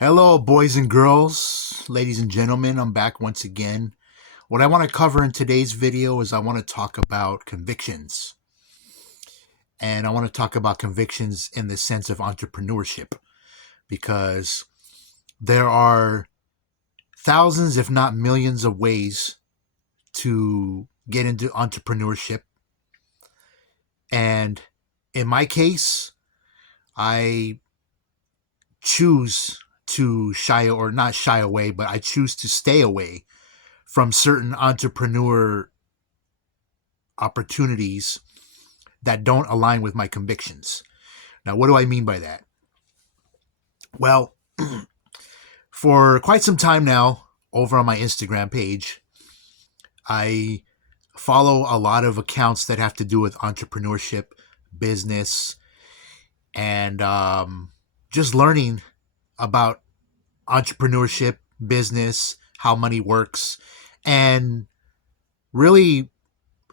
Hello, boys and girls, ladies and gentlemen. I'm back once again. What I want to cover in today's video is I want to talk about convictions. And I want to talk about convictions in the sense of entrepreneurship because there are thousands, if not millions, of ways to get into entrepreneurship. And in my case, I choose to not shy away, but I choose to stay away from certain entrepreneur opportunities that don't align with my convictions. Now, what do I mean by that? Well, for quite some time now, over on my Instagram page, I follow a lot of accounts that have to do with entrepreneurship, business, and just learning about entrepreneurship, business, how money works, and really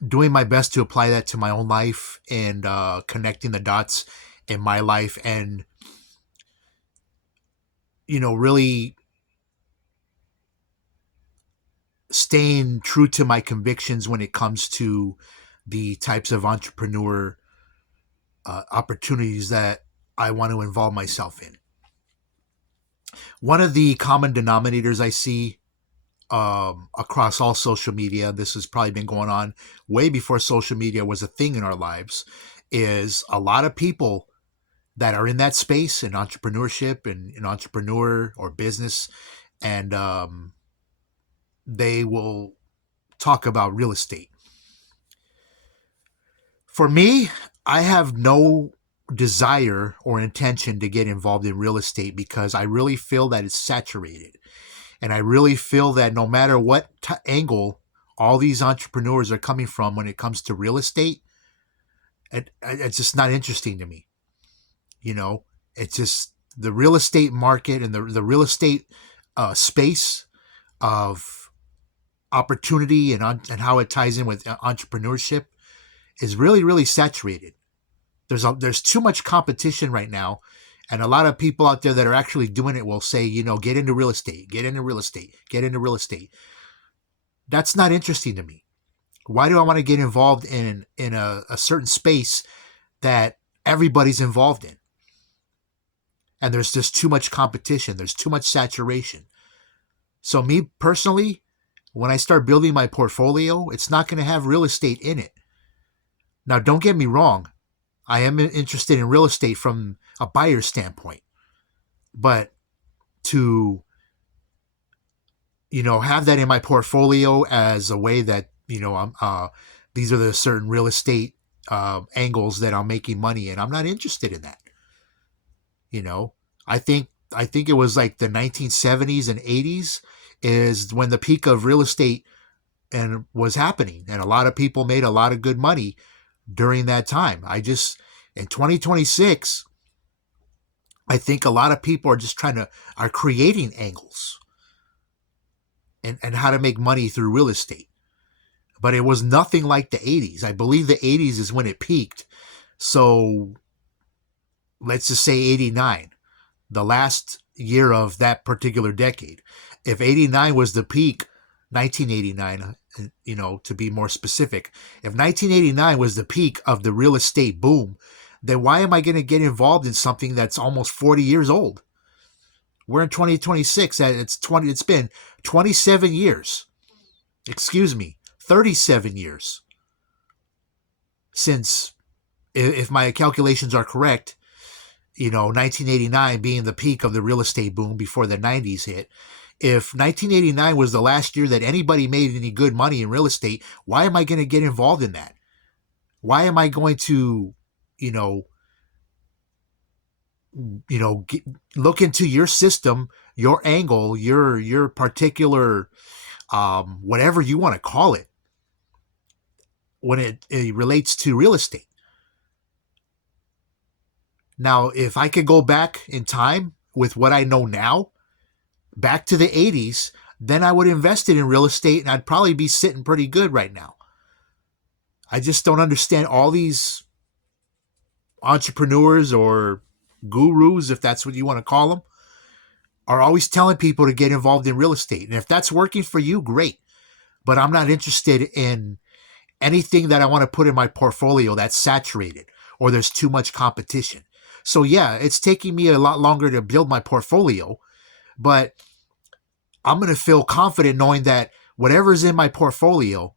doing my best to apply that to my own life and connecting the dots in my life and, really staying true to my convictions when it comes to the types of entrepreneur opportunities that I want to involve myself in. One of the common denominators I see across all social media, this has probably been going on way before social media was a thing in our lives, is a lot of people that are in that space in entrepreneurship and in entrepreneur or business, and they will talk about real estate. For me, I have no desire or intention to get involved in real estate because I really feel that it's saturated. And I really feel that no matter what angle all these entrepreneurs are coming from when it comes to real estate, it's just not interesting to me. It's just the real estate market and the real estate space of opportunity and how it ties in with entrepreneurship is really, really saturated. There's too much competition right now, and a lot of people out there that are actually doing it will say, get into real estate, get into real estate, get into real estate. That's not interesting to me. Why do I want to get involved in a certain space that everybody's involved in? And there's just too much competition. There's too much saturation. So me personally, when I start building my portfolio, it's not going to have real estate in it. Now, don't get me wrong. I am interested in real estate from a buyer's standpoint. But to, have that in my portfolio as a way that, these are the certain real estate angles that I'm making money in, I'm not interested in that. I think it was like the 1970s and 80s is when the peak of real estate and was happening, and a lot of people made a lot of good money during that time. In 2026, I think a lot of people are creating angles and how to make money through real estate. But it was nothing like the 80s. I believe the 80s is when it peaked. So let's just say 89, the last year of that particular decade. If 89 was the peak, 1989, to be more specific, if 1989 was the peak of the real estate boom, then why am I going to get involved in something that's almost 40 years old? We're in 2026. It's been 27 years. 37 years since, if my calculations are correct, 1989 being the peak of the real estate boom before the 90s hit. If 1989 was the last year that anybody made any good money in real estate, why am I going to get involved in that? Why am I going to, look into your system, your angle, your particular, whatever you want to call it, when it relates to real estate? Now, if I could go back in time with what I know now, back to the 80s, then I would invest it in real estate and I'd probably be sitting pretty good right now. I just don't understand all these entrepreneurs or gurus, if that's what you want to call them, are always telling people to get involved in real estate. And if that's working for you, great. But I'm not interested in anything that I want to put in my portfolio that's saturated or there's too much competition. So yeah, it's taking me a lot longer to build my portfolio, but I'm going to feel confident knowing that whatever's in my portfolio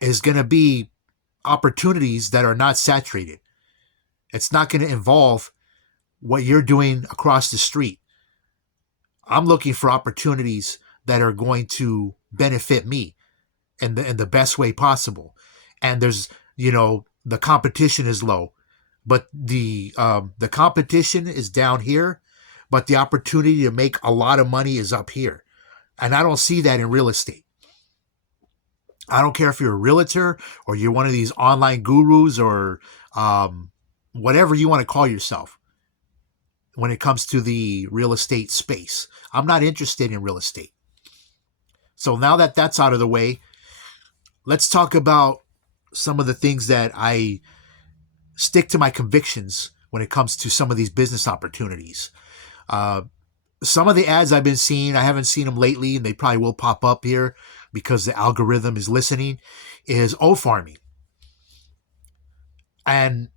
is going to be opportunities that are not saturated. It's not going to involve what you're doing across the street. I'm looking for opportunities that are going to benefit me in the best way possible. And there's, the competition is low, but the competition is down here, but the opportunity to make a lot of money is up here. And I don't see that in real estate. I don't care if you're a realtor or you're one of these online gurus or whatever you want to call yourself when it comes to the real estate space. I'm not interested in real estate. So now that that's out of the way, let's talk about some of the things that I stick to my convictions when it comes to some of these business opportunities. Some of the ads I've been seeing, I haven't seen them lately, and they probably will pop up here because the algorithm is listening, is O-farming. And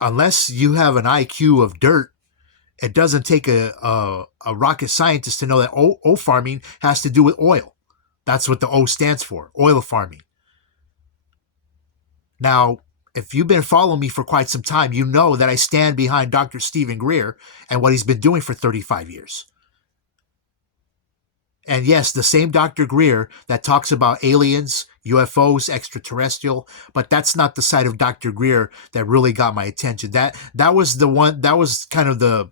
unless you have an IQ of dirt, it doesn't take a rocket scientist to know that O-farming has to do with oil. That's what the O stands for, oil farming. Now, if you've been following me for quite some time, you know that I stand behind Dr. Stephen Greer and what he's been doing for 35 years. And yes, the same Dr. Greer that talks about aliens, UFOs, extraterrestrial, but that's not the side of Dr. Greer that really got my attention. That was the one, that was kind of the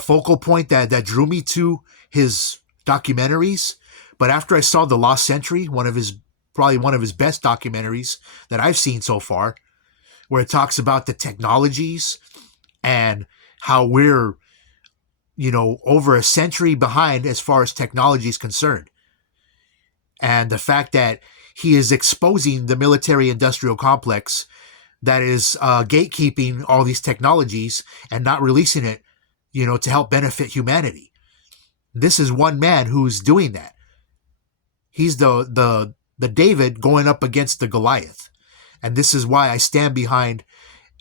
focal point that drew me to his documentaries. But after I saw The Lost Century, probably one of his best documentaries that I've seen so far, where it talks about the technologies and how we're, over a century behind as far as technology is concerned. And the fact that he is exposing the military-industrial complex that is gatekeeping all these technologies and not releasing it, to help benefit humanity. This is one man who's doing that. He's the David going up against the Goliath. And this is why I stand behind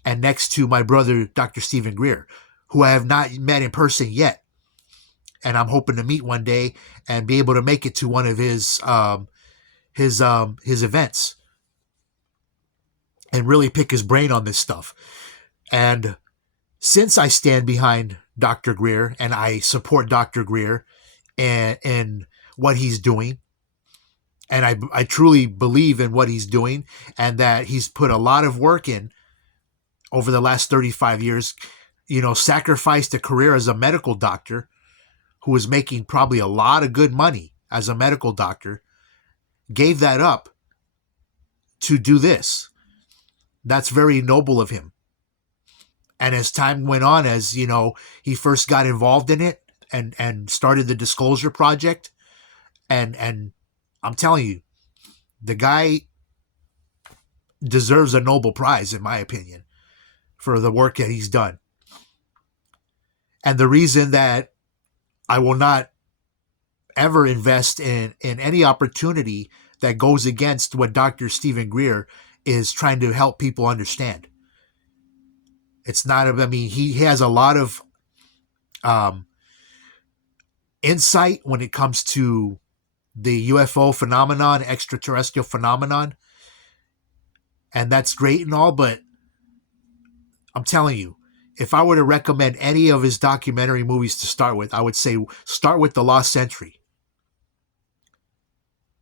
and next to my brother, Dr. Stephen Greer, who I have not met in person yet. And I'm hoping to meet one day and be able to make it to one of his events and really pick his brain on this stuff. And since I stand behind Dr. Greer and I support Dr. Greer and what he's doing, and I truly believe in what he's doing and that he's put a lot of work in over the last 35 years, sacrificed a career as a medical doctor who was making probably a lot of good money as a medical doctor, gave that up to do this. That's very noble of him. And as time went on, as he first got involved in it and started the Disclosure Project, and I'm telling you, the guy deserves a Nobel Prize, in my opinion, for the work that he's done. And the reason that I will not ever invest in any opportunity that goes against what Dr. Stephen Greer is trying to help people understand. It's not, he has a lot of insight when it comes to the UFO phenomenon, extraterrestrial phenomenon. And that's great and all, but I'm telling you, if I were to recommend any of his documentary movies to start with, I would say start with The Lost Century.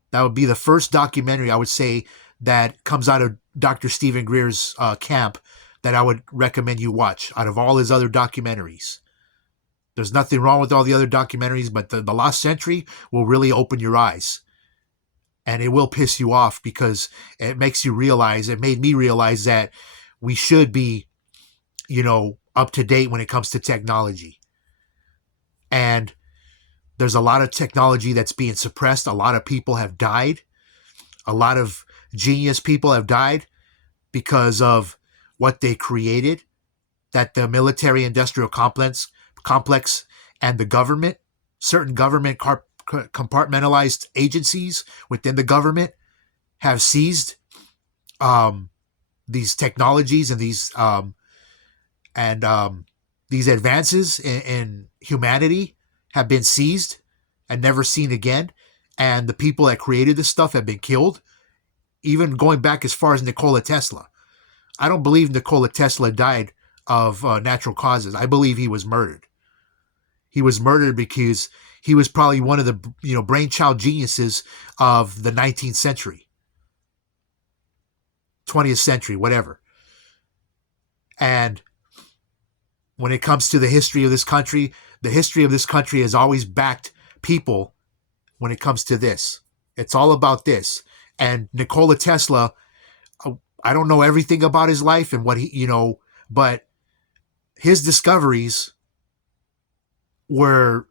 That would be the first documentary I would say that comes out of Dr. Stephen Greer's camp that I would recommend you watch out of all his other documentaries. There's nothing wrong with all the other documentaries, but the Lost Century will really open your eyes. And it will piss you off because it makes you realize, it made me realize that we should be, up to date when it comes to technology. And there's a lot of technology that's being suppressed. A lot of people have died. A lot of genius people have died because of what they created that the military industrial complex complex and the government, certain government compartmentalized agencies within the government have seized these technologies and and these advances in humanity have been seized and never seen again. And the people that created this stuff have been killed, even going back as far as Nikola Tesla. I don't believe Nikola Tesla died of natural causes. I believe he was murdered. He was murdered because he was probably one of the brainchild geniuses of the 19th century, 20th century, whatever. And when it comes to the history of this country has always backed people when it comes to this. It's all about this. And Nikola Tesla, I don't know everything about his life and what but his discoveries were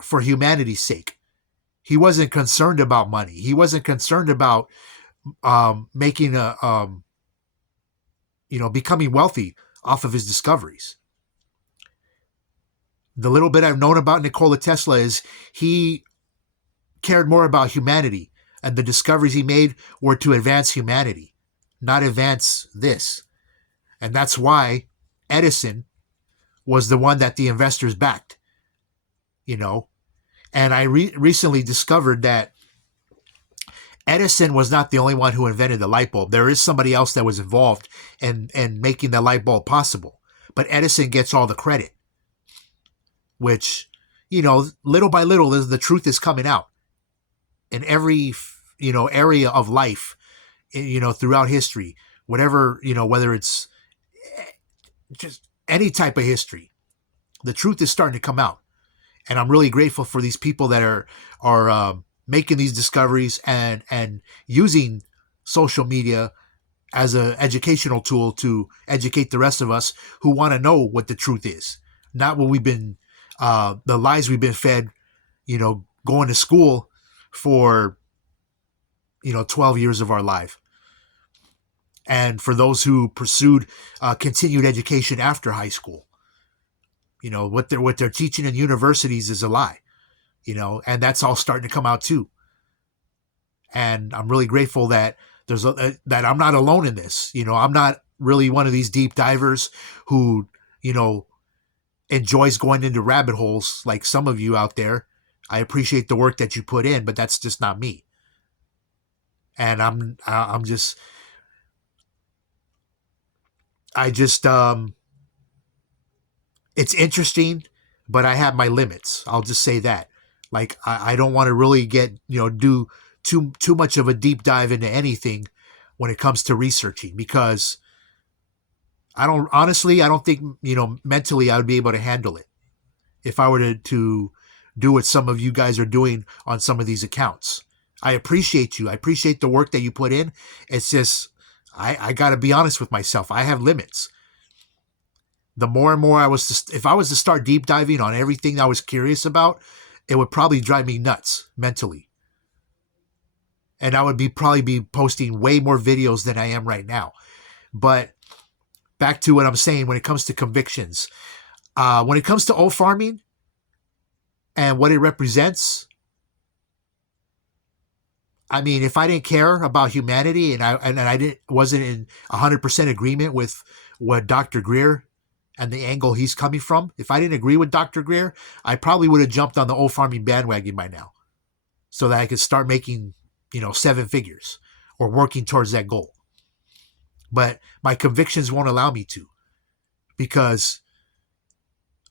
for humanity's sake. He wasn't concerned about money. He wasn't concerned about making becoming wealthy off of his discoveries. The little bit I've known about Nikola Tesla is he cared more about humanity, and the discoveries he made were to advance humanity, not advance this. And that's why Edison was the one that the investors backed, And I recently discovered that Edison was not the only one who invented the light bulb. There is somebody else that was involved in making the light bulb possible. But Edison gets all the credit, which, little by little, the truth is coming out in every, area of life, throughout history, whatever, whether it's just any type of history, the truth is starting to come out. And I'm really grateful for these people that are making these discoveries and using social media as an educational tool to educate the rest of us who want to know what the truth is, not what we've been, the lies we've been fed, going to school for, 12 years of our life. And for those who pursued continued education after high school, what they're teaching in universities is a lie, and that's all starting to come out too. And I'm really grateful that that I'm not alone in this. I'm not really one of these deep divers who, enjoys going into rabbit holes like some of you out there. I appreciate the work that you put in, but that's just not me. And it's interesting, but I have my limits. I'll just say that. Like, I don't want to really get, do too much of a deep dive into anything when it comes to researching, because I don't think, mentally I would be able to handle it if I were to do what some of you guys are doing on some of these accounts. I appreciate you. I appreciate the work that you put in. It's just, I got to be honest with myself. I have limits. The more and more if I was to start deep diving on everything I was curious about, it would probably drive me nuts mentally. And I would probably be posting way more videos than I am right now. But back to what I'm saying when it comes to convictions. When it comes to old farming and what it represents, I mean, if I didn't care about humanity and I wasn't in 100% agreement with what Dr. Greer and the angle he's coming from, if I didn't agree with Dr. Greer, I probably would have jumped on the old farming bandwagon by now, so that I could start making, 7 figures or working towards that goal. But my convictions won't allow me to, because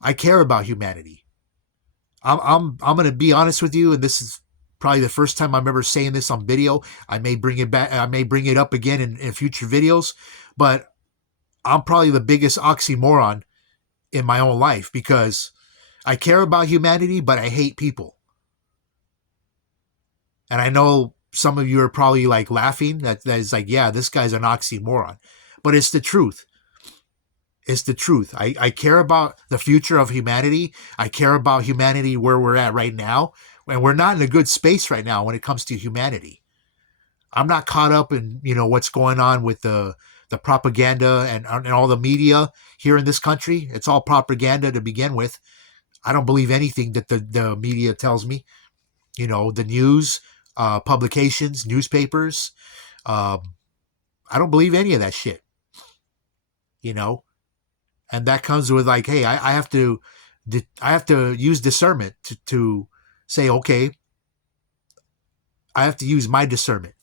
I care about humanity. I'm going to be honest with you, and this is probably the first time I'm ever saying this on video. I may bring it back. I may bring it up again in future videos, but I'm probably the biggest oxymoron in my own life, because I care about humanity, but I hate people. And I know some of you are probably like laughing. That is like, yeah, this guy's an oxymoron. But it's the truth. It's the truth. I care about the future of humanity. I care about humanity where we're at right now. And we're not in a good space right now when it comes to humanity. I'm not caught up in, what's going on with the the propaganda and all the media here in this country. It's all propaganda to begin with. I don't believe anything that the media tells me. The news, publications, newspapers. I don't believe any of that shit. And that comes with like, hey, I have to use discernment to say, okay, I have to use my discernment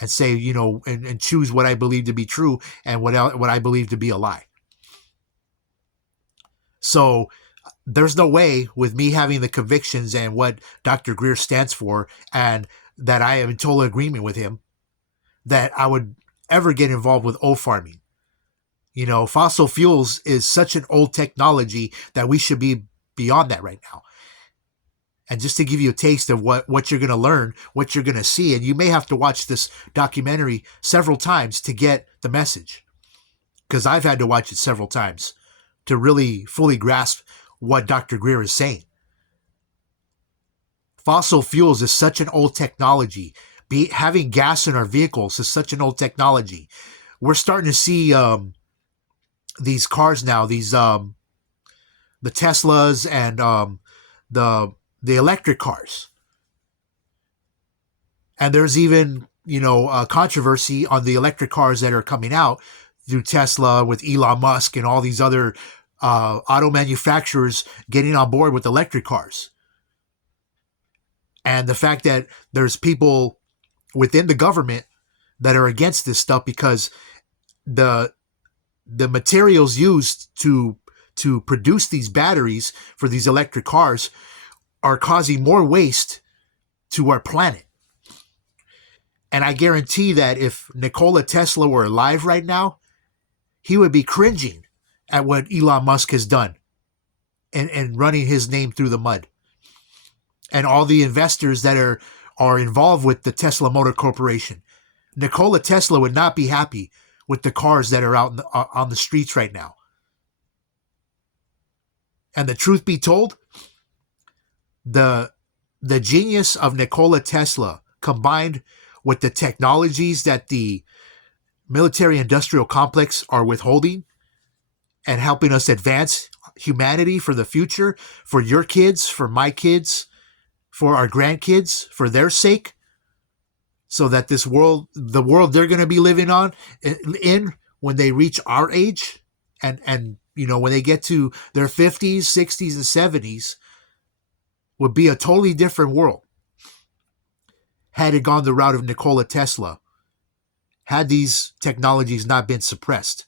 and say, and choose what I believe to be true and what I believe to be a lie. So there's no way with me having the convictions and what Dr. Greer stands for, and that I am in total agreement with him, that I would ever get involved with farming. Fossil fuels is such an old technology that we should be beyond that right now. And just to give you a taste of what you're going to learn, what you're going to see, and you may have to watch this documentary several times to get the message, because I've had to watch it several times to really fully grasp what Dr. Greer is saying. Fossil fuels is such an old technology. Having gas in our vehicles is such an old technology. We're starting to see these cars now, these the Teslas and the electric cars. And there's even, controversy on the electric cars that are coming out through Tesla with Elon Musk and all these other auto manufacturers getting on board with electric cars. And the fact that there's people within the government that are against this stuff because the materials used to produce these batteries for these electric cars are causing more waste to our planet. And I guarantee that if Nikola Tesla were alive right now, he would be cringing at what Elon Musk has done and running his name through the mud. And all the investors that are involved with the Tesla Motor Corporation. Nikola Tesla would not be happy with the cars that are out on the streets right now. And the truth be told, the genius of Nikola Tesla combined with the technologies that the military-industrial complex are withholding and helping us advance humanity for the future, for your kids, for my kids, for our grandkids, for their sake, so that the world they're going to be living in when they reach our age, and when they get to their 50s, 60s, and 70s, would be a totally different world. Had it gone the route of Nikola Tesla, had these technologies not been suppressed.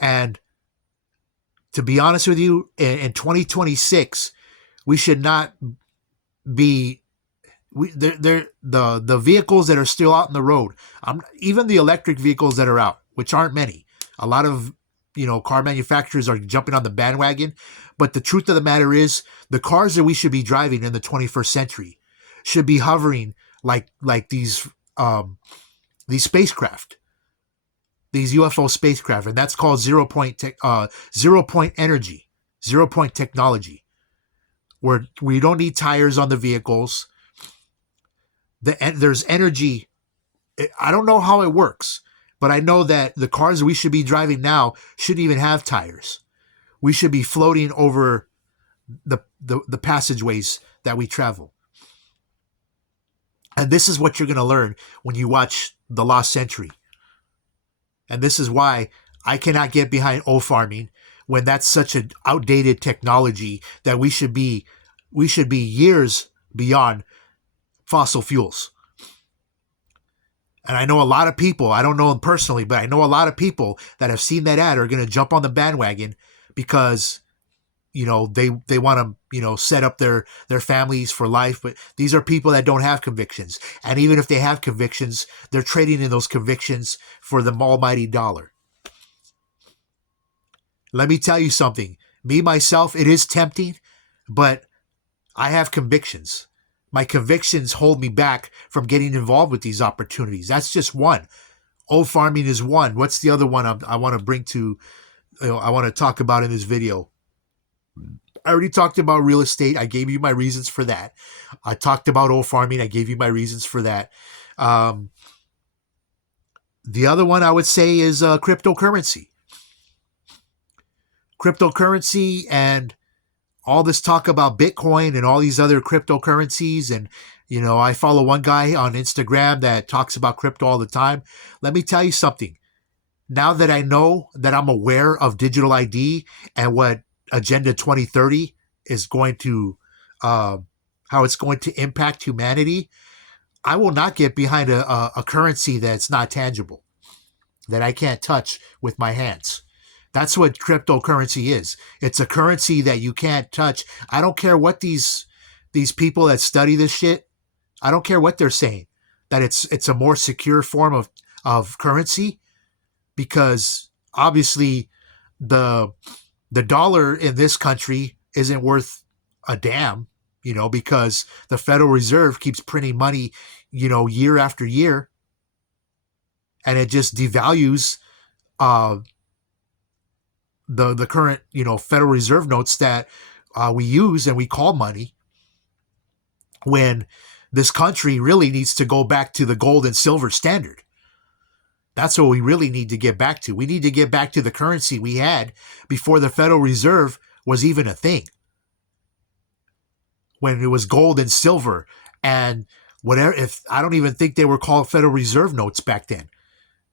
And to be honest with you, in 2026, we should not be the vehicles that are still out on the road. Even the electric vehicles that are out, which aren't many. A lot of car manufacturers are jumping on the bandwagon. But the truth of the matter is, the cars that we should be driving in the 21st century should be hovering like these spacecraft, these UFO spacecraft, and that's called zero point energy, 0 point technology, where we don't need tires on the vehicles. There's energy. I don't know how it works, but I know that the cars we should be driving now shouldn't even have tires. We should be floating over the passageways that we travel. And this is what you're going to learn when you watch The Lost Century. And this is why I cannot get behind farming when that's such an outdated technology that we should be years beyond fossil fuels. And I know a lot of people, I don't know them personally, but I know a lot of people that have seen that ad are going to jump on the bandwagon because they want to set up their families for life. But these are people that don't have convictions, and even if they have convictions, they're trading in those convictions for the almighty dollar. Let me tell you something. Me myself, it is tempting, but I have convictions. My convictions hold me back from getting involved with these opportunities. That's just one. Farming is one. What's the other one I want to bring to I want to talk about in this video? I already talked about real estate. I gave you my reasons for that. I talked about farming. I gave you my reasons for that. The other one I would say is cryptocurrency. Cryptocurrency and all this talk about Bitcoin and all these other cryptocurrencies. And, I follow one guy on Instagram that talks about crypto all the time. Let me tell you something. Now that I know that I'm aware of digital ID and what Agenda 2030 is going to, how it's going to impact humanity, I will not get behind a currency that's not tangible, that I can't touch with my hands. That's what cryptocurrency is. It's a currency that you can't touch. I don't care what these people that study this shit, I don't care what they're saying, that it's a more secure form of currency, because obviously the dollar in this country isn't worth a damn, because the Federal Reserve keeps printing money, year after year, and it just devalues the current, Federal Reserve notes that we use and we call money, when this country really needs to go back to the gold and silver standard. That's what we really need to get back to. We need to get back to the currency we had before the Federal Reserve was even a thing, when it was gold and silver and whatever. If I don't even think they were called Federal Reserve notes back then.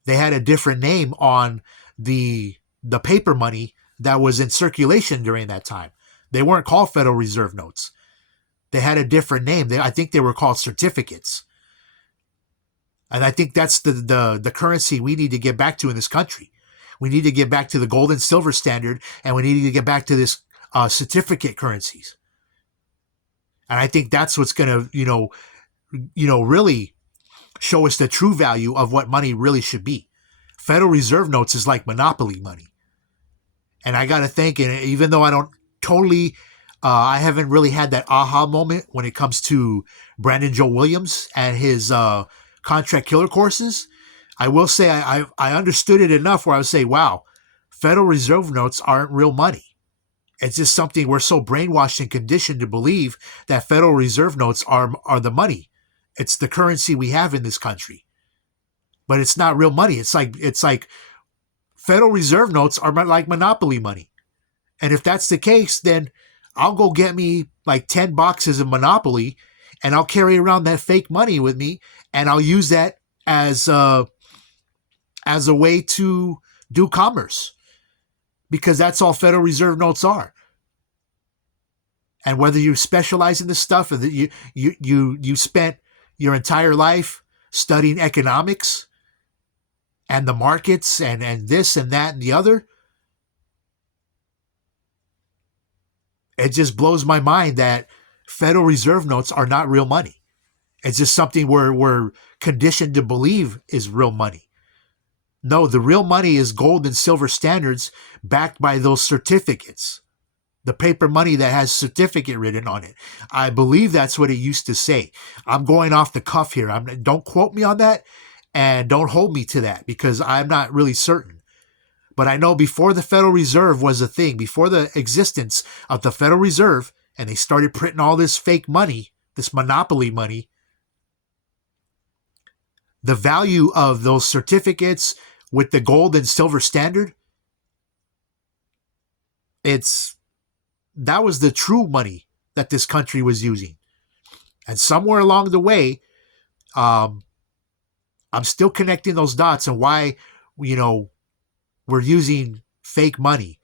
They had a different name on the paper money that was in circulation during that time. They weren't called Federal Reserve notes. They had a different name. I think they were called certificates. And I think that's the currency we need to get back to in this country. We need to get back to the gold and silver standard, and we need to get back to this certificate currencies. And I think that's what's going to, really show us the true value of what money really should be. Federal Reserve notes is like monopoly money. And I got to think, and even though I don't totally, I haven't really had that aha moment when it comes to Brandon Joe Williams and his contract killer courses, I will say I understood it enough where I would say, wow, Federal Reserve notes aren't real money. It's just something we're so brainwashed and conditioned to believe that Federal Reserve notes are the money. It's the currency we have in this country. But it's not real money. It's like Federal Reserve notes are like monopoly money. And if that's the case, then I'll go get me like 10 boxes of Monopoly, and I'll carry around that fake money with me, and I'll use that as a way to do commerce, because that's all Federal Reserve notes are. And whether you specialize in this stuff, or that you spent your entire life studying economics and the markets and this and that and the other, it just blows my mind that Federal Reserve notes are not real money. It's just something we're conditioned to believe is real money. No, the real money is gold and silver standards backed by those certificates. The paper money that has certificate written on it. I believe that's what it used to say. I'm going off the cuff here. Don't quote me on that, and don't hold me to that, because I'm not really certain. But I know before the Federal Reserve was a thing, before the existence of the Federal Reserve, and they started printing all this fake money, this monopoly money, the value of those certificates with the gold and silver standard, that was the true money that this country was using. And somewhere along the way, I'm still connecting those dots and why, we're using fake money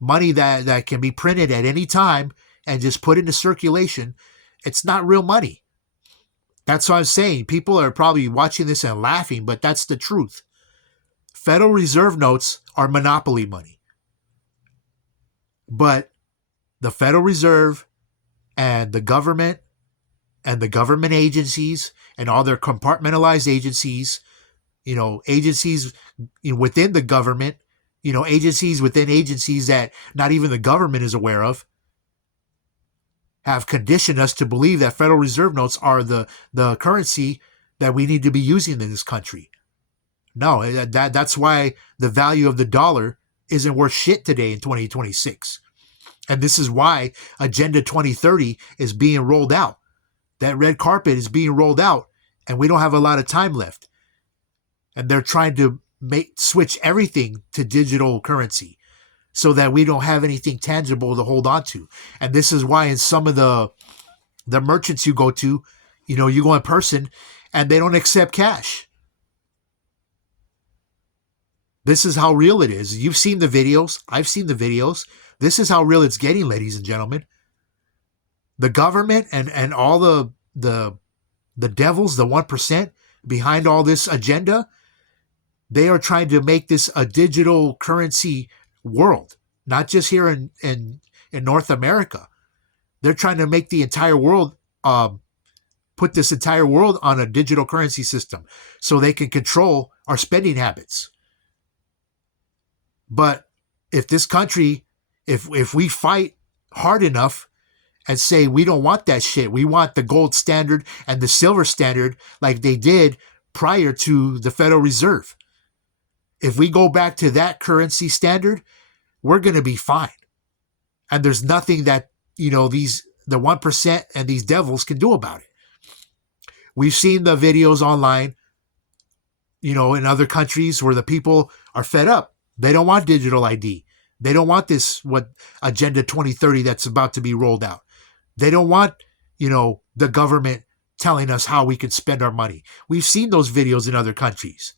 that can be printed at any time and just put into circulation. It's not real money. That's what I'm saying. People are probably watching this and laughing, but that's the truth. Federal Reserve notes are monopoly money. But the Federal Reserve and the government agencies and all their compartmentalized agencies, agencies within the government, agencies within agencies that not even the government is aware of, have conditioned us to believe that Federal Reserve notes are the currency that we need to be using in this country. No, that's why the value of the dollar isn't worth shit today in 2026. And this is why Agenda 2030 is being rolled out. That red carpet is being rolled out, and we don't have a lot of time left. And they're trying to switch everything to digital currency so that we don't have anything tangible to hold on to. And this is why in some of the merchants you go to, you go in person and they don't accept cash. This is how real it is. You've seen the videos. I've seen the videos. This is how real it's getting, ladies and gentlemen. The government and all the devils, the 1% behind all this agenda, they are trying to make this a digital currency world, not just here in North America. They're trying to make the entire world, put this entire world on a digital currency system so they can control our spending habits. But if this country, if we fight hard enough and say we don't want that shit, we want the gold standard and the silver standard like they did prior to the Federal Reserve. If we go back to that currency standard, we're going to be fine. And there's nothing that, the 1% and these devils can do about it. We've seen the videos online, in other countries where the people are fed up. They don't want digital ID. They don't want this, Agenda 2030 that's about to be rolled out. They don't want, the government telling us how we can spend our money. We've seen those videos in other countries.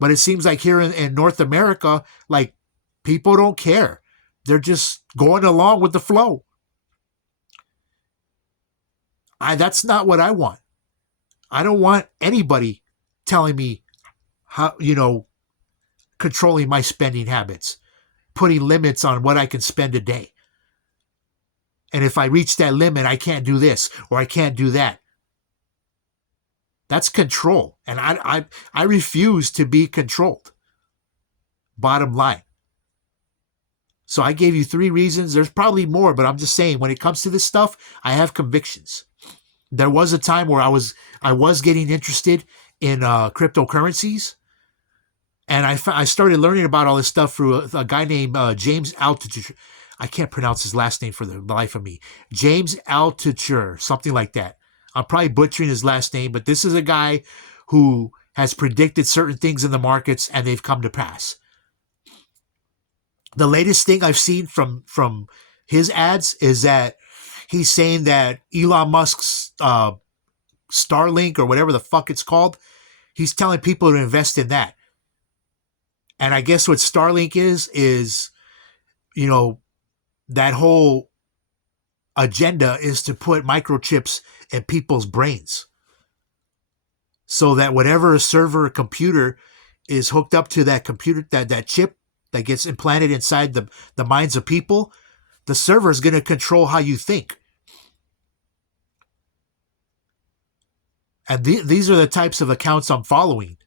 But it seems like here in North America, like, people don't care. They're just going along with the flow. That's not what I want. I don't want anybody telling me how, controlling my spending habits, putting limits on what I can spend a day. And if I reach that limit, I can't do this or I can't do that. That's control. And I refuse to be controlled. Bottom line. So I gave you 3 reasons. There's probably more, but I'm just saying when it comes to this stuff, I have convictions. There was a time where I was getting interested in cryptocurrencies. And I started learning about all this stuff through a guy named James Altucher. I can't pronounce his last name for the life of me. James Altucher, something like that. I'm probably butchering his last name, but this is a guy who has predicted certain things in the markets and they've come to pass. The latest thing I've seen from his ads is that he's saying that Elon Musk's Starlink or whatever the fuck it's called, he's telling people to invest in that. And I guess what Starlink is, that whole agenda is to put microchips in people's brains so that whatever a server or computer is hooked up to that computer, that chip that gets implanted inside the minds of people, the server is going to control how you think. And these are the types of accounts I'm following.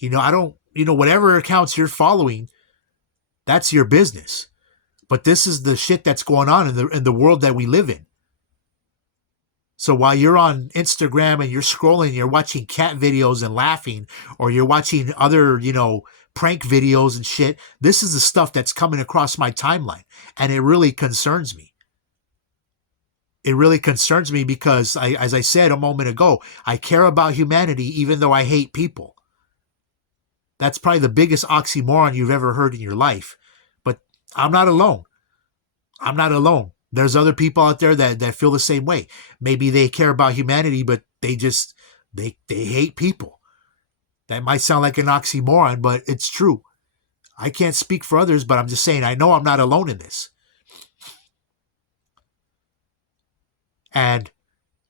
Whatever accounts you're following, that's your business. But this is the shit that's going on in the world that we live in. So while you're on Instagram and you're scrolling, you're watching cat videos and laughing, or you're watching other, prank videos and shit, this is the stuff that's coming across my timeline. And it really concerns me. It really concerns me because, as I said a moment ago, I care about humanity even though I hate people. That's probably the biggest oxymoron you've ever heard in your life. But I'm not alone. I'm not alone. There's other people out there that feel the same way. Maybe they care about humanity, but they hate people. That might sound like an oxymoron, but it's true. I can't speak for others, but I'm just saying, I know I'm not alone in this. And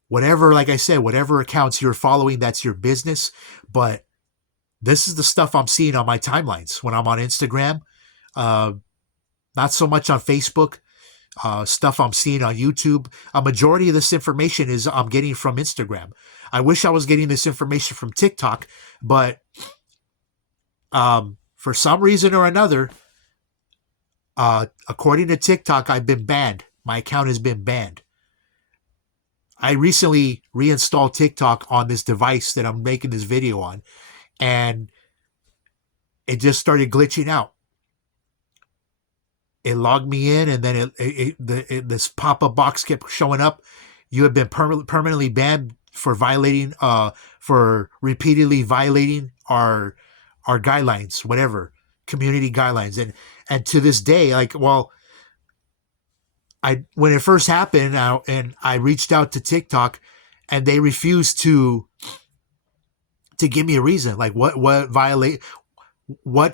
whatever, like I said, whatever accounts you're following, that's your business. But this is the stuff I'm seeing on my timelines when I'm on Instagram. Not so much on Facebook. Stuff I'm seeing on YouTube. A majority of this information is I'm getting from Instagram. I wish I was getting this information from TikTok, but for some reason or another, according to TikTok, I've been banned. My account has been banned. I recently reinstalled TikTok on this device that I'm making this video on, and it just started glitching out. It logged me in, and then this pop-up box kept showing up. You have been permanently banned for violating for repeatedly violating our guidelines, whatever, community guidelines. And to this day, like, well, I when it first happened, and I reached out to TikTok, and they refused to give me a reason, like what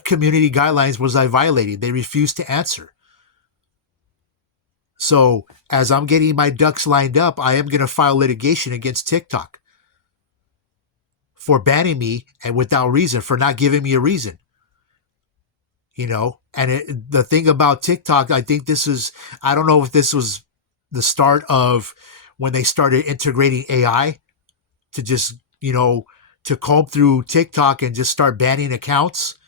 community guidelines was I violating. They refused to answer. So as I'm getting my ducks lined up, I am going to file litigation against TikTok for banning me, and without reason, for not giving me a reason. And the thing about TikTok, I think I don't know if this was the start of when they started integrating AI to just, to comb through TikTok and just start banning accounts,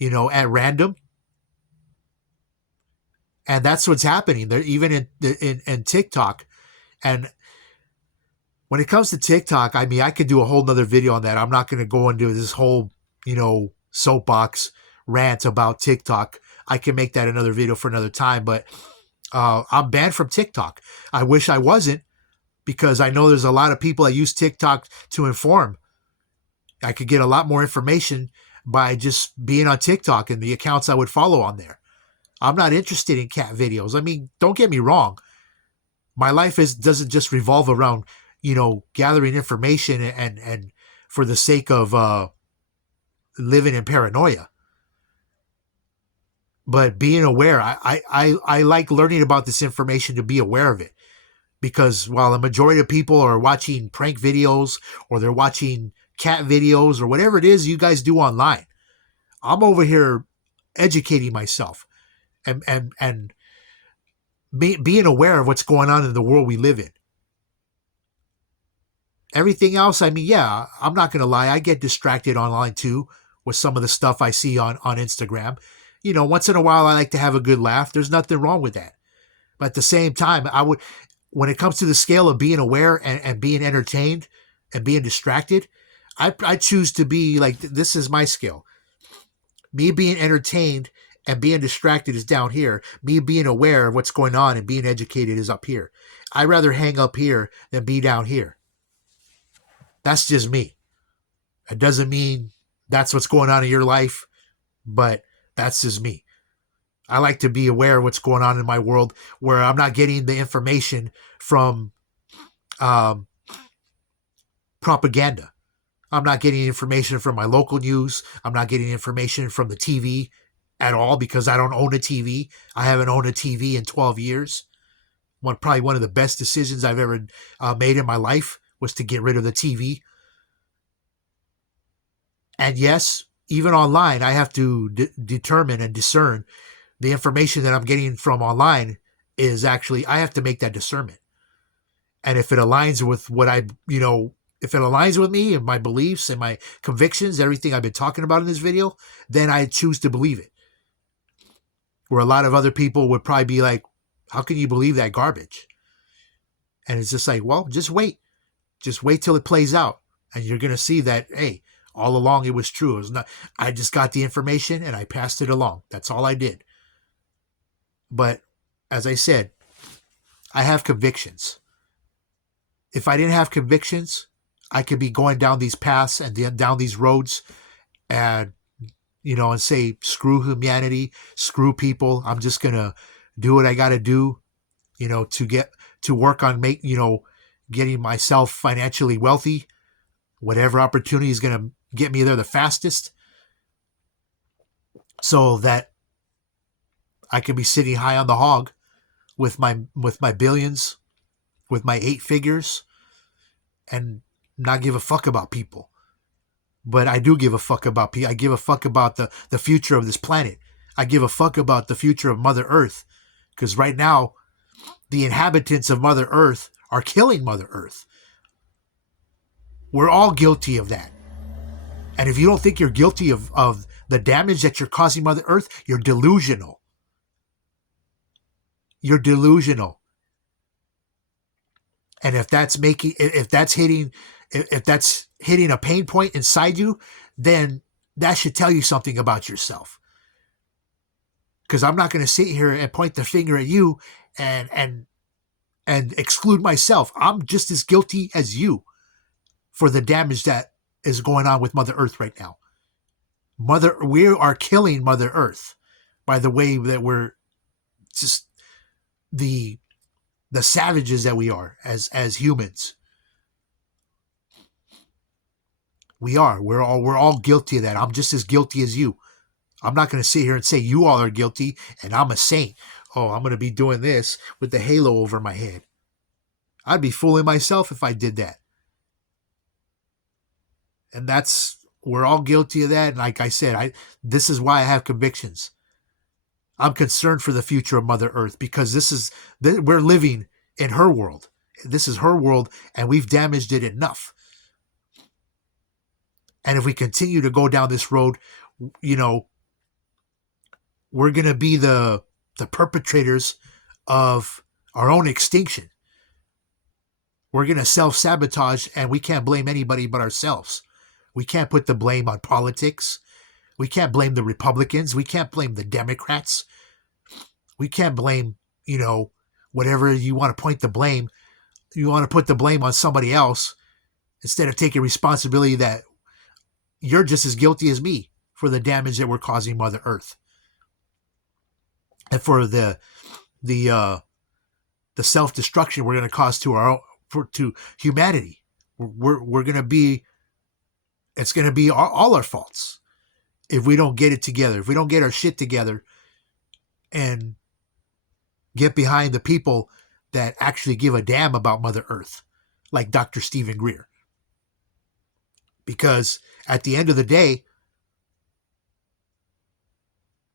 at random. And that's what's happening there, even in TikTok. And when it comes to TikTok, I mean, I could do a whole nother video on that. I'm not going to go into this whole, soapbox rant about TikTok. I can make that another video for another time, but I'm banned from TikTok. I wish I wasn't, because I know there's a lot of people that use TikTok to inform. I could get a lot more information by just being on TikTok and the accounts I would follow on there. I'm not interested in cat videos. I mean, don't get me wrong. My life doesn't just revolve around, gathering information and for the sake of living in paranoia. But being aware, I like learning about this information to be aware of it. Because while the majority of people are watching prank videos, or they're watching cat videos, or whatever it is you guys do online, I'm over here educating myself and being aware of what's going on in the world we live in. Everything else, I mean, yeah, I'm not going to lie. I get distracted online too with some of the stuff I see on Instagram. Once in a while, I like to have a good laugh. There's nothing wrong with that. But at the same time, when it comes to the scale of being aware and being entertained and being distracted, I choose to be like, this is my scale. Me being entertained and being distracted is down here. Me being aware of what's going on and being educated is up here. I'd rather hang up here than be down here. That's just me. It doesn't mean that's what's going on in your life, but that's just me. I like to be aware of what's going on in my world, where I'm not getting the information from propaganda. I'm not getting information from my local news. I'm not getting information from the TV at all, because I don't own a TV. I haven't owned a TV in 12 years. Probably one of the best decisions I've ever made in my life was to get rid of the TV. And yes, even online, I have to determine and discern the information that I'm getting from online is actually, I have to make that discernment. And if it aligns with what if it aligns with me and my beliefs and my convictions, everything I've been talking about in this video, then I choose to believe it. Where a lot of other people would probably be like, how can you believe that garbage? And it's just like, well, just wait. Just wait till it plays out. And you're going to see that, hey, all along it was true. It was not, I just got the information and I passed it along. That's all I did. But as I said, I have convictions. If I didn't have convictions, I could be going down these paths and down these roads and, and say, screw humanity, screw people. I'm just going to do what I got to do, to work on getting myself financially wealthy. Whatever opportunity is going to get me there the fastest, so that I can be sitting high on the hog with my billions, with my 8 figures, and not give a fuck about people. But I do give a fuck about people. I give a fuck about the future of this planet. I give a fuck about the future of Mother Earth. Because right now, the inhabitants of Mother Earth are killing Mother Earth. We're all guilty of that. And if you don't think you're guilty of the damage that you're causing Mother Earth, you're delusional. You're delusional. And if that's hitting a pain point inside you, then that should tell you something about yourself. Because I'm not going to sit here and point the finger at you and exclude myself. I'm just as guilty as you. for the damage that is going on with Mother Earth right now. We are killing Mother Earth by the way that we're just the savages that we are as humans. We're all guilty of that. I'm just as guilty as you. I'm not going to sit here and say you all are guilty and I'm a saint. Oh, I'm going to be doing this with the halo over my head. I'd be fooling myself if I did that. And we're all guilty of that. And like I said, this is why I have convictions. I'm concerned for the future of Mother Earth because we're living in her world. This is her world and we've damaged it enough. And if we continue to go down this road, we're going to be the perpetrators of our own extinction. We're going to self-sabotage, and we can't blame anybody but ourselves. We can't put the blame on politics. We can't blame the Republicans. We can't blame the Democrats. We can't blame, whatever you want to point the blame. You want to put the blame on somebody else instead of taking responsibility that you're just as guilty as me for the damage that we're causing Mother Earth. And for the self-destruction we're going to cause to humanity. We're going to be, it's going to be all our faults if we don't get it together, if we don't get our shit together and get behind the people that actually give a damn about Mother Earth, like Dr. Stephen Greer. Because at the end of the day,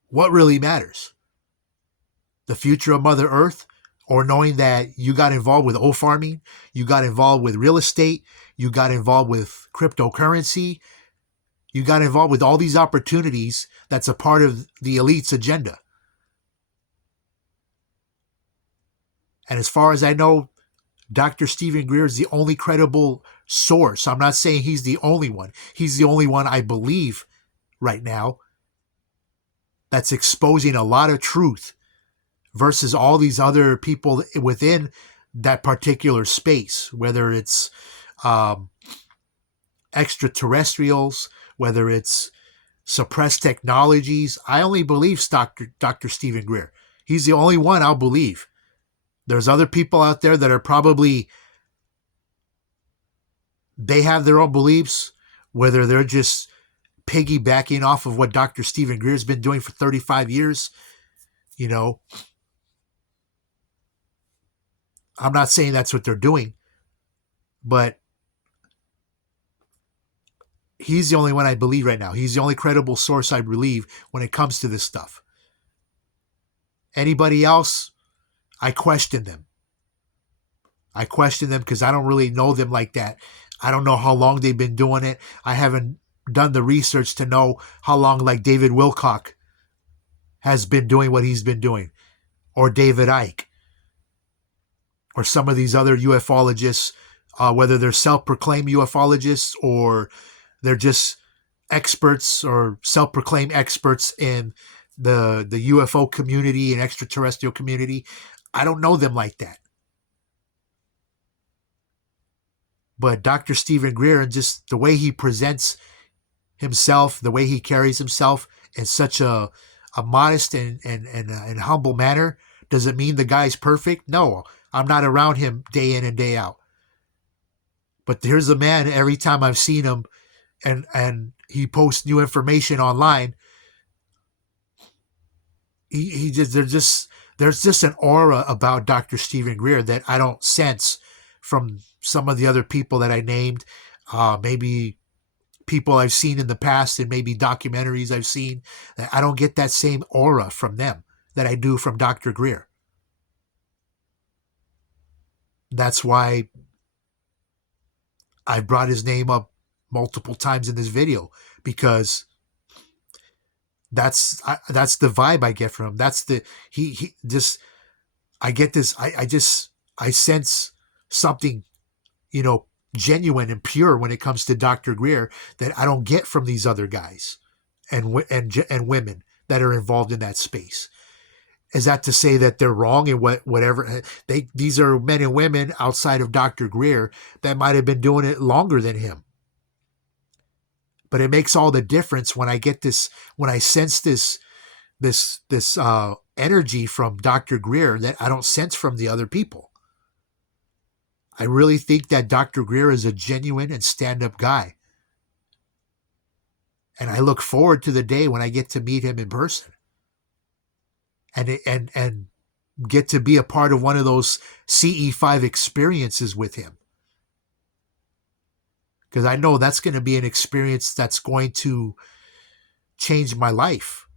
what really matters? The future of Mother Earth, or knowing that you got involved with oat farming, you got involved with real estate, you got involved with cryptocurrency, you got involved with all these opportunities that's a part of the elite's agenda. And as far as I know, Dr. Stephen Greer is the only credible source. I'm not saying he's the only one. He's the only one I believe right now that's exposing a lot of truth versus all these other people within that particular space, whether it's extraterrestrials, whether it's suppressed technologies. I only believe Dr. Stephen Greer. He's the only one I'll believe. There's other people out there that are probably, they have their own beliefs, whether they're just piggybacking off of what Dr. Stephen Greer's been doing for 35 years, I'm not saying that's what they're doing, but he's the only one I believe right now. He's the only credible source I believe when it comes to this stuff. Anybody else, I question them. I question them because I don't really know them like that. I don't know how long they've been doing it. I haven't done the research to know how long, like David Wilcock has been doing what he's been doing, or David Icke, or some of these other ufologists, whether they're self-proclaimed ufologists or they're just experts or self-proclaimed experts in the UFO community and extraterrestrial community. I don't know them like that. But Dr. Stephen Greer, and just the way he presents himself, the way he carries himself in such a modest and humble manner, does it mean the guy's perfect? No, I'm not around him day in and day out. But here's a man, every time I've seen him and he posts new information online, there's just an aura about Dr. Stephen Greer that I don't sense from some of the other people that I named, maybe people I've seen in the past and maybe documentaries I've seen. I don't get that same aura from them that I do from Dr. Greer. That's why I brought his name up multiple times in this video, because that's the vibe I get from him. That's I get this. I sense something, genuine and pure when it comes to Dr. Greer that I don't get from these other guys and women that are involved in that space. Is that to say that they're wrong in whatever these are men and women outside of Dr. Greer that might have been doing it longer than him. But it makes all the difference when I get this, when I sense this energy from Dr. Greer that I don't sense from the other people. I really think that Dr. Greer is a genuine and stand-up guy. And I look forward to the day when I get to meet him in person. And get to be a part of one of those CE5 experiences with him. Because I know that's going to be an experience that's going to change my life.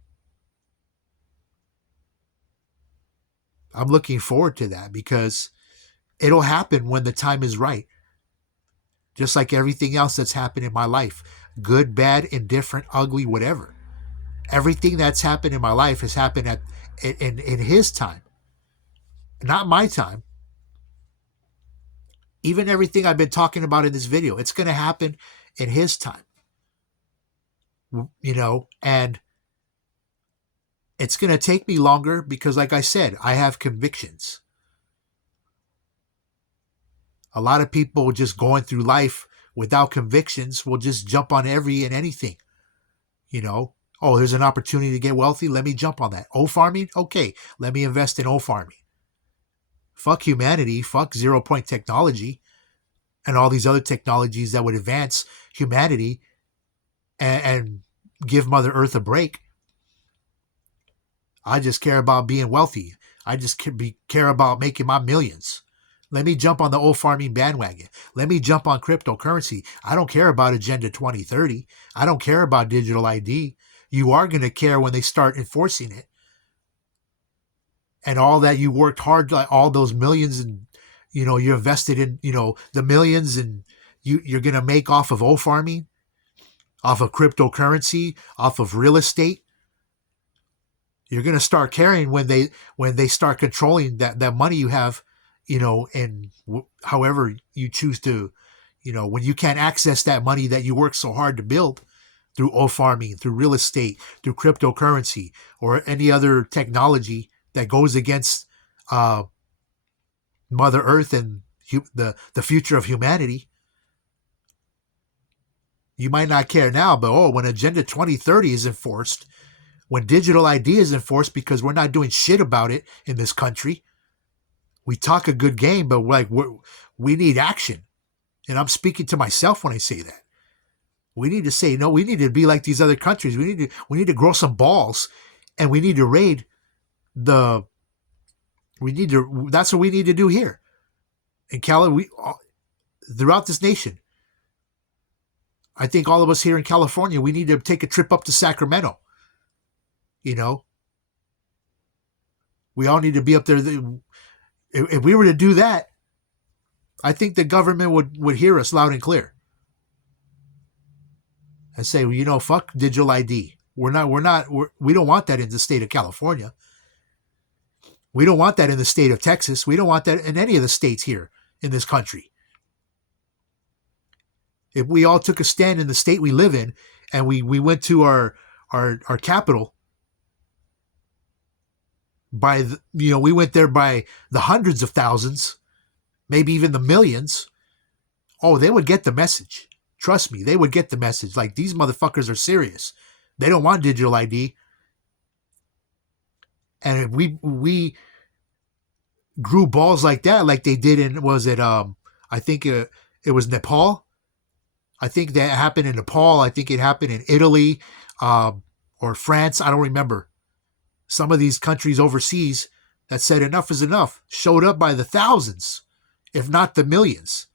I'm looking forward to that because it'll happen when the time is right. Just like everything else that's happened in my life. Good, bad, indifferent, ugly, whatever. Everything that's happened in my life has happened in his time. Not my time. Even everything I've been talking about in this video, it's going to happen in his time. You know, and it's going to take me longer because, like I said, I have convictions. A lot of people just going through life without convictions will just jump on every and anything. You know, oh, there's an opportunity to get wealthy. Let me jump on that. O-farming? Okay, let me invest in O-farming. Fuck humanity. Fuck zero-point technology and all these other technologies that would advance humanity and give Mother Earth a break. I just care about being wealthy. I just care about making my millions. Let me jump on the O-farming bandwagon. Let me jump on cryptocurrency. I don't care about Agenda 2030. I don't care about digital ID. You are going to care when they start enforcing it. And all that you worked hard, like all those millions, and you know you invested in, you know, the millions, and you're going to make off of O-farming, off of cryptocurrency, off of real estate. You're going to start caring when they start controlling that money you have, you know, and however you choose to, you know, when you can't access that money that you worked so hard to build through O-farming, through real estate, through cryptocurrency, or any other technology that goes against Mother Earth and the future of humanity. You might not care now, but when Agenda 2030 is enforced, when digital ID is enforced, because we're not doing shit about it in this country. We talk a good game, but we need action. And I'm speaking to myself when I say that. We need to say, no, we need to be like these other countries. We need to grow some balls, and we need to raid that's what we need to do here in throughout this nation. I think all of us here in California, we need to take a trip up to Sacramento. You know, we all need to be up there. If we were to do that, I think the government would hear us loud and clear and say, well, you know, fuck digital ID. We don't want that in the state of California. We don't want that in the state of Texas. We don't want that in any of the states here in this country. If we all took a stand in the state we live in and we went to our capital we went there by the hundreds of thousands, maybe even the millions, they would get the message. Trust me, they would get the message. Like, these motherfuckers are serious. They don't want digital ID. And if we grew balls like that, like they did I think it was Nepal. I think that happened in Nepal. I think it happened in Italy or France. I don't remember. Some of these countries overseas that said enough is enough showed up by the thousands, if not the millions,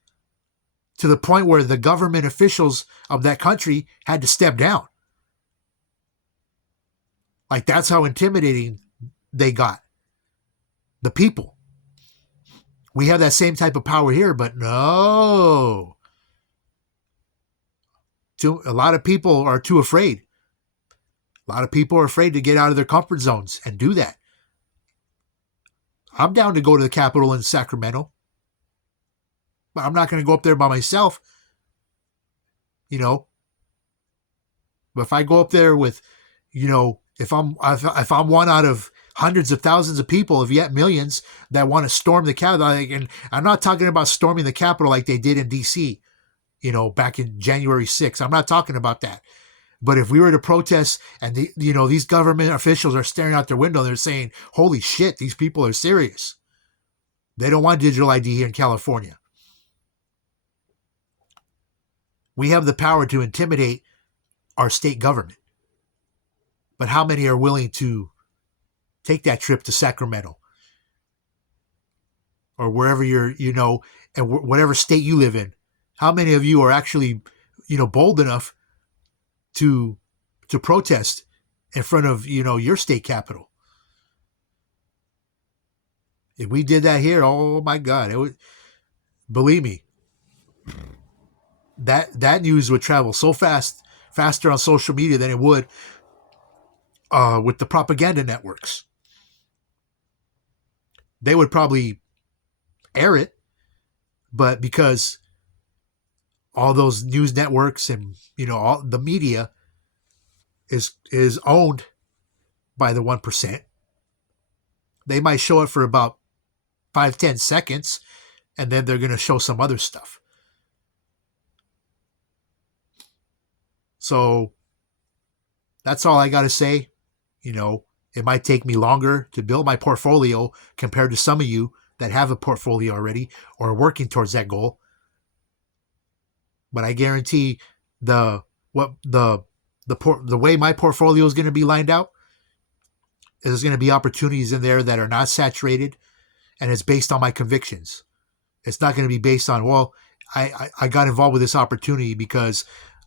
to the point where the government officials of that country had to step down. Like, that's how intimidating they got the people. We have that same type of power here, but no. A lot of people are too afraid. A lot of people are afraid to get out of their comfort zones and do that. I'm down to go to the Capitol in Sacramento, but I'm not going to go up there by myself. You know, but if I go up there with, you know, if I'm one out of hundreds of thousands of people, if yet millions, that want to storm the Capitol. And I'm not talking about storming the Capitol like they did in D.C., back in January 6th. I'm not talking about that. But if we were to protest and these government officials are staring out their window, they're saying, holy shit, these people are serious. They don't want digital ID here in California. We have the power to intimidate our state government. But how many are willing to take that trip to Sacramento or wherever and whatever state you live in? How many of you are actually, bold enough to protest in front of, your state capital? If we did that here, oh my God, it would, believe me, that news would travel so faster on social media than it would with the propaganda networks. They would probably air it, but because all those news networks and all the media is owned by the 1%, they might show it for about 5-10 seconds, and then they're going to show some other stuff. So that's all I got to say. It might take me longer to build my portfolio compared to some of you that have a portfolio already or are working towards that goal. But I guarantee the way my portfolio is going to be lined out, there's going to be opportunities in there that are not saturated, and it's based on my convictions. It's not going to be based on, well, I got involved with this opportunity because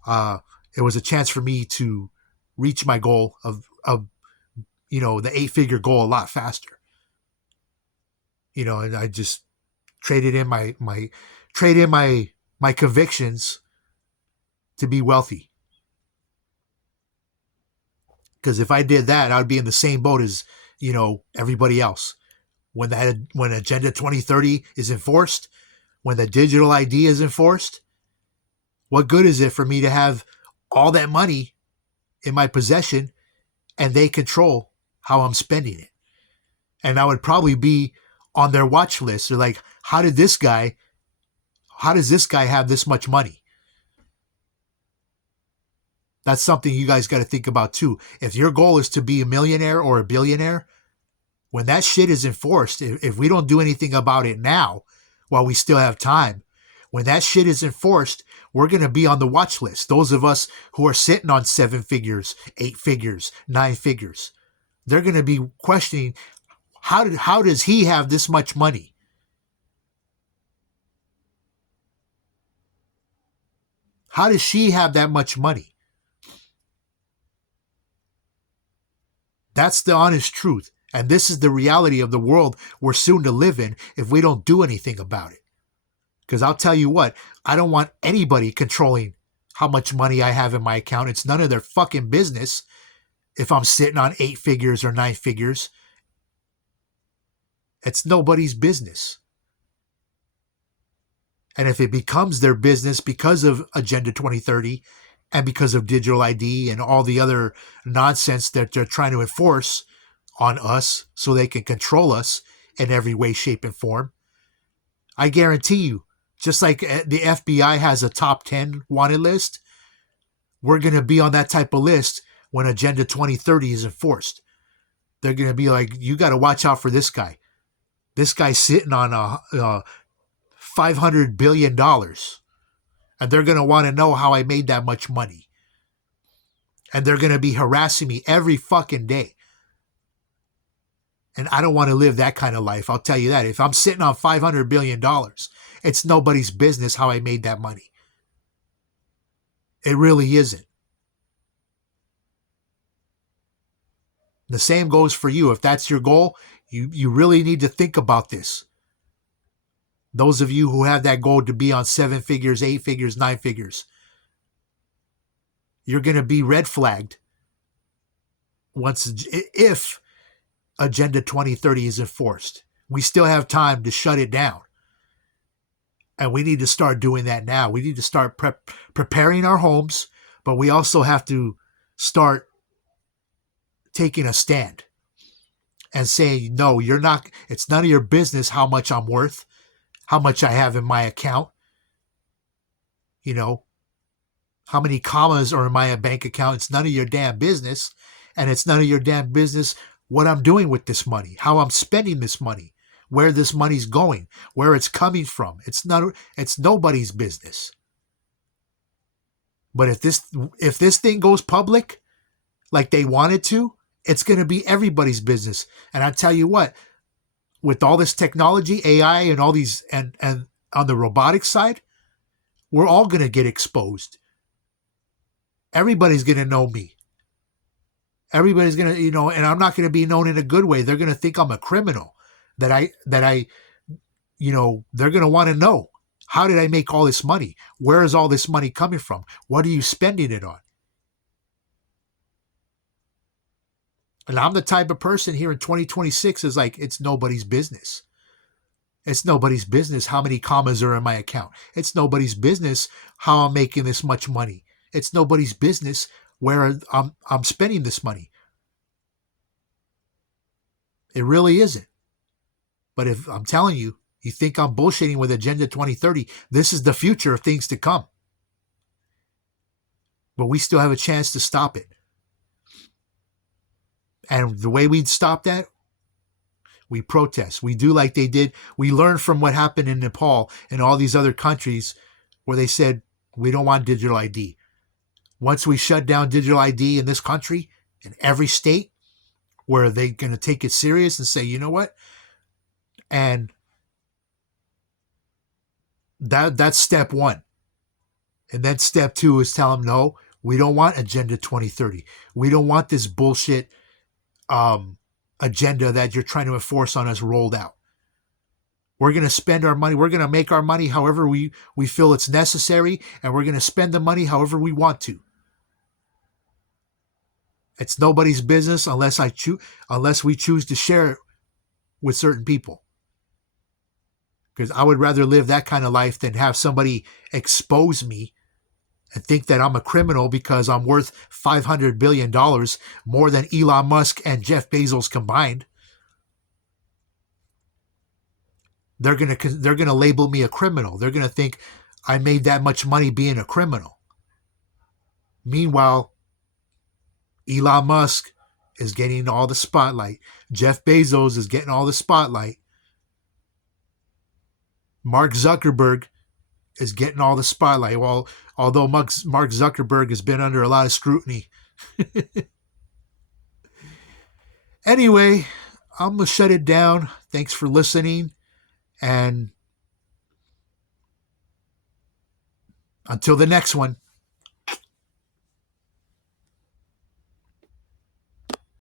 it was a chance for me to reach my goal of the 8-figure goal a lot faster. And I just traded in my convictions to be wealthy. Because if I did that, I would be in the same boat as, everybody else. When Agenda 2030 is enforced, when the digital ID is enforced, what good is it for me to have all that money in my possession and they control how I'm spending it? And I would probably be on their watch list. They're like, how does this guy have this much money? That's something you guys got to think about too. If your goal is to be a millionaire or a billionaire, when that shit is enforced, if we don't do anything about it now, while we still have time, when that shit is enforced, we're going to be on the watch list. Those of us who are sitting on 7 figures, 8 figures, 9 figures, they're going to be questioning, how does he have this much money? How does she have that much money? That's the honest truth. And this is the reality of the world we're soon to live in if we don't do anything about it. Because I'll tell you what, I don't want anybody controlling how much money I have in my account. It's none of their fucking business if I'm sitting on 8 figures or 9 figures. It's nobody's business. And if it becomes their business because of Agenda 2030 and because of digital ID and all the other nonsense that they're trying to enforce on us so they can control us in every way, shape, and form, I guarantee you, just like the FBI has a top 10 wanted list, we're going to be on that type of list when Agenda 2030 is enforced. They're going to be like, you got to watch out for this guy. This guy's sitting on $500 billion. And they're going to want to know how I made that much money. And they're going to be harassing me every fucking day. And I don't want to live that kind of life. I'll tell you that. If I'm sitting on $500 billion, it's nobody's business how I made that money. It really isn't. The same goes for you. If that's your goal, you really need to think about this. Those of you who have that goal to be on 7 figures, 8 figures, 9 figures, you're going to be red flagged if Agenda 2030 is enforced. We still have time to shut it down. And we need to start doing that now. We need to start preparing our homes, but we also have to start taking a stand and saying, no, you're not, it's none of your business how much I'm worth, how much I have in my account, you know, how many commas are in my bank account. It's none of your damn business. And it's none of your damn business what I'm doing with this money, how I'm spending this money, where this money's going, where it's coming from. It's nobody's business. But if this thing goes public like they want it to, it's going to be everybody's business. And I tell you what, with all this technology, AI and all these, and on the robotics side, we're all going to get exposed. Everybody's going to know me. Everybody's going to, and I'm not going to be known in a good way. They're going to think I'm a criminal, that I, they're going to want to know, how did I make all this money? Where is all this money coming from? What are you spending it on? And I'm the type of person here in 2026 is like, it's nobody's business. It's nobody's business how many commas are in my account. It's nobody's business how I'm making this much money. It's nobody's business where I'm spending this money. It really isn't. But if I'm telling you, you think I'm bullshitting with Agenda 2030, this is the future of things to come. But we still have a chance to stop it. And the way we'd stop that, we protest. We do like they did. We learn from what happened in Nepal and all these other countries where they said, we don't want digital ID. Once we shut down digital ID in this country, in every state, where they're going to take it serious and say, you know what? And that's step one. And then step two is tell them, no, we don't want Agenda 2030. We don't want this bullshit agenda that you're trying to enforce on us rolled out. We're going to spend our money. We're going to make our money however we feel it's necessary, and we're going to spend the money however we want to. It's nobody's business unless we choose to share it with certain people. Because I would rather live that kind of life than have somebody expose me and think that I'm a criminal because I'm worth $500 billion more than Elon Musk and Jeff Bezos combined. They're gonna label me a criminal. They're gonna think I made that much money being a criminal. Meanwhile, Elon Musk is getting all the spotlight. Jeff Bezos is getting all the spotlight. Mark Zuckerberg is getting all the spotlight. Well, although Mark Zuckerberg has been under a lot of scrutiny. Anyway, I'm going to shut it down. Thanks for listening. And until the next one.